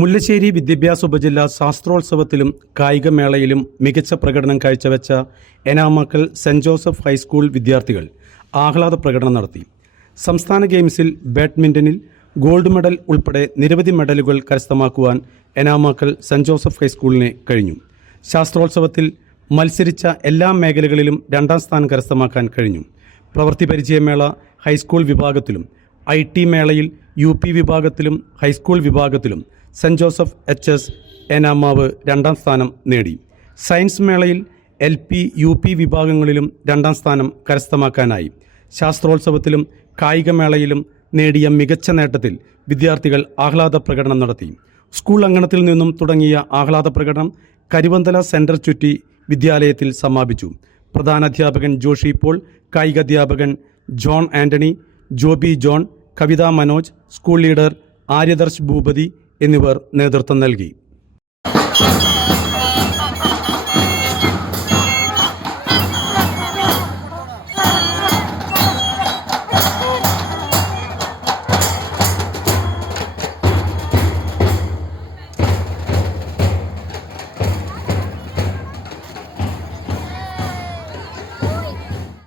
മുല്ലശ്ശേരി വിദ്യാഭ്യാസ ഉപജില്ല ശാസ്ത്രോത്സവത്തിലും കായികമേളയിലും മികച്ച പ്രകടനം കാഴ്ചവെച്ച എനാമക്കൽ സെന്റ് ജോസഫ് ഹൈസ്കൂൾ വിദ്യാർത്ഥികൾ ആഹ്ലാദ പ്രകടനം നടത്തി. സംസ്ഥാന ഗെയിംസിൽ ബാഡ്മിന്റണിൽ ഗോൾഡ് മെഡൽ ഉൾപ്പെടെ നിരവധി മെഡലുകൾ കരസ്ഥമാക്കുവാൻ എനാമാക്കൽ സെന്റ് ജോസഫ് ഹൈസ്കൂളിന് കഴിഞ്ഞു. ശാസ്ത്രോത്സവത്തിൽ മത്സരിച്ച എല്ലാ മേഖലകളിലും രണ്ടാം സ്ഥാനം കരസ്ഥമാക്കാൻ കഴിഞ്ഞു. പ്രവൃത്തി പരിചയമേള ഹൈസ്കൂൾ വിഭാഗത്തിലും ഐ ടി മേളയിൽ യു പി വിഭാഗത്തിലും ഹൈസ്കൂൾ വിഭാഗത്തിലും സെന്റ് ജോസഫ് എച്ച് എസ് എനാമാവ് രണ്ടാം സ്ഥാനം നേടി. സയൻസ് മേളയിൽ എൽ പി യു പി വിഭാഗങ്ങളിലും രണ്ടാം സ്ഥാനം കരസ്ഥമാക്കാനായി. ശാസ്ത്രോത്സവത്തിലും കായികമേളയിലും നേടിയ മികച്ച നേട്ടത്തിൽ വിദ്യാർത്ഥികൾ ആഹ്ലാദ പ്രകടനം നടത്തി. സ്കൂൾ അങ്കണത്തിൽ നിന്നും തുടങ്ങിയ ആഹ്ലാദ പ്രകടനം കരിവന്തല സെന്റർ ചുറ്റി വിദ്യാലയത്തിൽ സമാപിച്ചു. പ്രധാനാധ്യാപകൻ Joshi Paul കായികാധ്യാപകൻ John Antony Joby John Kavitha Manoj school leader Aryadarsh Bhupathi എന്നിവർ നേതൃത്വം നൽകി.